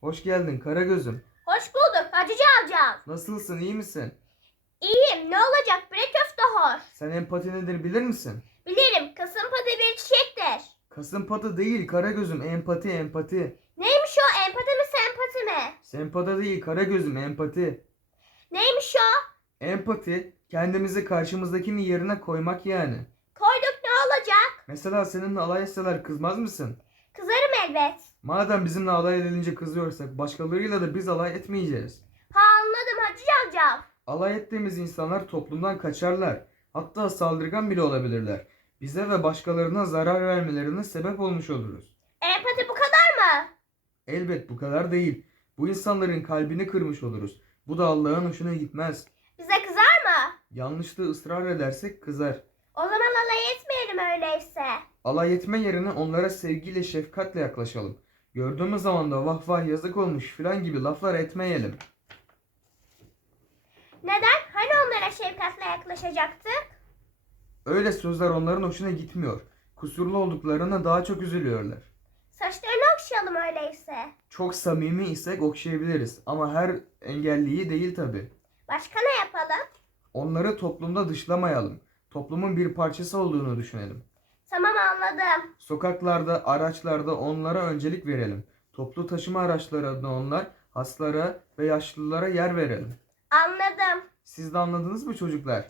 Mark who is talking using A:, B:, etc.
A: Hoş geldin Karagöz'üm.
B: Hoş bulduk Hacı Cavcav.
A: Nasılsın iyi misin?
B: İyiyim ne olacak bre köfte hor.
A: Sen empati nedir bilir misin?
B: Bilirim kasımpatı bir çiçektir.
A: Kasımpatı değil Karagöz'üm empati empati.
B: Neymiş o empati mi sempati mi?
A: Sempata değil Karagöz'üm empati.
B: Neymiş o?
A: Empati kendimizi karşımızdakinin yerine koymak yani.
B: Koyduk ne olacak?
A: Mesela seninle alay etseler kızmaz mısın?
B: Elbet.
A: Madem bizimle alay edilince kızıyorsak başkalarıyla da biz alay etmeyeceğiz.
B: Ha anladım Hacı Cavcav.
A: Alay ettiğimiz insanlar toplumdan kaçarlar. Hatta saldırgan bile olabilirler. Bize ve başkalarına zarar vermelerine sebep olmuş oluruz.
B: Empati bu kadar mı?
A: Elbet bu kadar değil. Bu insanların kalbini kırmış oluruz. Bu da Allah'ın hoşuna gitmez.
B: Bize kızar mı?
A: Yanlışta ısrar edersek kızar.
B: O zaman alay etmeyelim öyleyse.
A: Alay etme yerine onlara sevgiyle şefkatle yaklaşalım. Gördüğümüz zaman da vah vah yazık olmuş filan gibi laflar etmeyelim.
B: Neden? Hani onlara şefkatle yaklaşacaktık?
A: Öyle sözler onların hoşuna gitmiyor. Kusurlu olduklarına daha çok üzülüyorlar.
B: Saçlarını okşayalım öyleyse.
A: Çok samimi isek okşayabiliriz ama her engelliyi değil tabi.
B: Başka ne yapalım?
A: Onları toplumda dışlamayalım. Toplumun bir parçası olduğunu düşünelim.
B: Tamam anladım.
A: Sokaklarda, araçlarda onlara öncelik verelim. Toplu taşıma araçlarında onlar, hastalara ve yaşlılara yer verelim.
B: Anladım.
A: Siz de anladınız mı çocuklar?